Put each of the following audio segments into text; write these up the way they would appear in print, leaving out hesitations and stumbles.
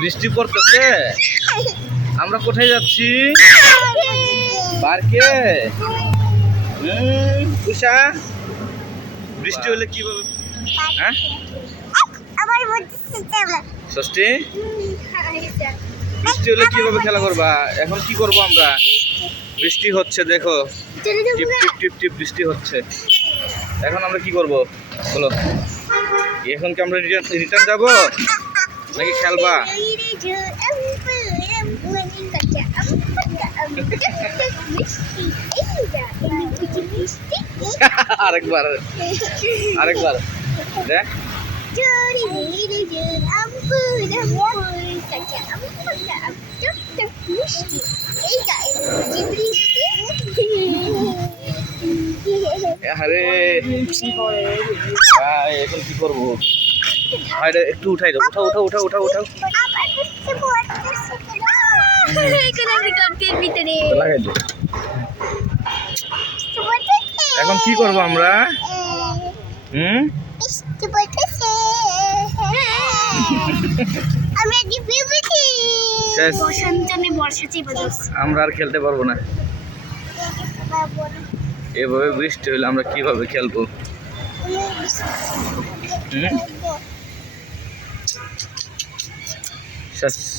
বৃষ্টি পড়তেছে, আমরা কোথায় যাচ্ছি? পার্কে। উষা, বৃষ্টি হলে কি হবে? হ্যাঁ ষষ্ঠী, বৃষ্টি হলে কিভাবে খেলা করবা? এখন কি করবো আমরা? বৃষ্টি হচ্ছে, দেখো টিপ টিপ টিপ টিপ বৃষ্টি হচ্ছে। এখন আমরা কি করব বলো? এখন কি আমরা রিটার্ন যাবো নাকি খেলবা? আরেকবার আরেকবার দেখ। আরে এখন কি করবো? একটু উঠাই দাও, উঠাও উঠাও উঠাও উঠাও উঠাও। এখন কি করবো আমরা? আমরা আর খেলতে পারবো না। এভাবে বৃষ্টি হলে আমরা কিভাবে খেলবো?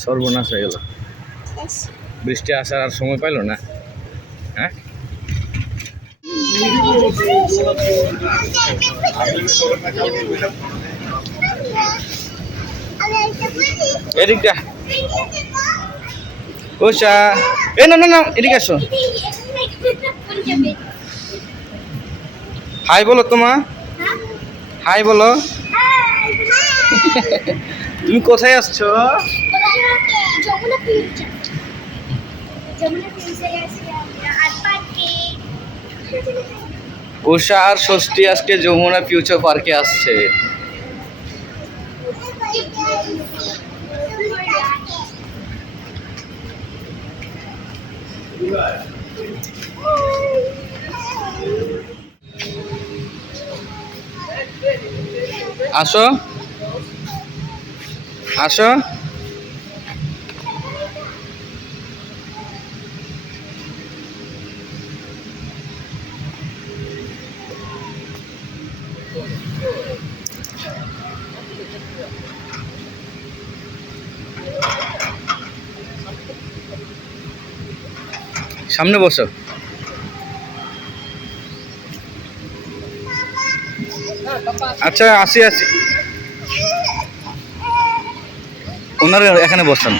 সর্বনাশ হয়ে গেল, বৃষ্টি আসার আর সময় পাইল না। হ্যাঁ, এদিকটা ওষা, এ না না না, এদিকে আসো। হাই বলো তোমা, হাই বলো। তুমি কোথায় আসছো? উষা আর ষষ্ঠী আজকে যমুনা ফিউচার পার্কে আসছে। আসো আসো। সামনে বসো। আচ্ছা আসি আসি, ওনারা এখানে বসান।